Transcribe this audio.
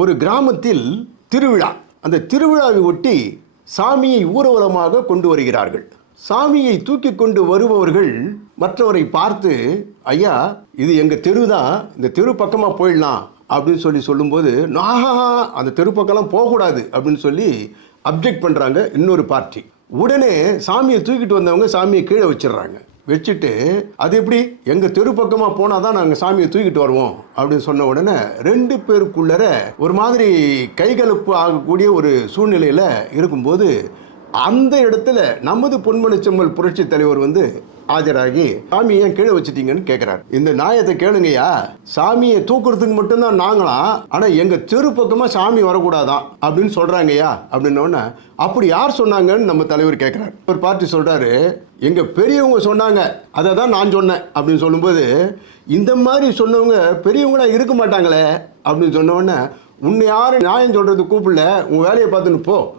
ஒரு கிராமத்தில் திருவிழா. அந்த திருவிழாவை ஒட்டி சாமியை ஊர்வலமாக கொண்டு வருகிறார்கள். சாமியை தூக்கி கொண்டு வருபவர்கள் மற்றவரை பார்த்து ஐயா இது எங்கள் தெரு தான். இந்த தெரு பக்கமாக போயிடலாம். அப்படின்னு சொல்லி சொல்லும்போது நாஹா அந்த தெரு பக்கம்லாம் போகக்கூடாது. அப்படின்னு சொல்லி அப்ஜெக்ட் பண்ணுறாங்க இன்னொரு பார்ட்டி உடனே சாமியை தூக்கிட்டு வந்தவங்க சாமியை கீழே வச்சிடுறாங்க. வச்சுட்டு அது எப்படி? எங்கள் தெரு பக்கமாக போனால் தான் நாங்கள் சாமியை தூக்கிட்டு வருவோம். அப்படின்னு சொன்ன உடனே ரெண்டு பேருக்குள்ளர ஒரு மாதிரி கைகலப்பு ஆகக்கூடிய ஒரு சூழ்நிலையில் இருக்கும்போது அந்த இடத்துல நமது பொன்மனச்செம்மல் புரட்சி தலைவர் வந்து ஆஜராகி சாமி ஏன் கீழே வச்சுட்டீங்கன்னு கேட்குறாரு இந்த நாயத்தை கேளுங்கய்யா. சாமியை தூக்குறதுக்கு மட்டும்தான் நாங்களாம் ஆனால் எங்கள் தெரு பக்கமாக சாமி வரக்கூடாதான் அப்படின்னு சொல்கிறாங்கய்யா அப்படின்னோடனே அப்படி யார் சொன்னாங்கன்னு நம்ம தலைவர் கேட்குறாரு ஒரு பார்ட்டி சொல்கிறாரு எங்கள் பெரியவங்க சொன்னாங்க அதை தான் நான் சொன்னேன் அப்படின்னு சொல்லும்போது இந்த மாதிரி சொன்னவங்க பெரியவங்களா இருக்க மாட்டாங்களே அப்படின்னு சொன்ன உன்னை யாரும் நியாயம் சொல்கிறது கூப்பிடல உன் வேலையை பார்த்துன்னு போ.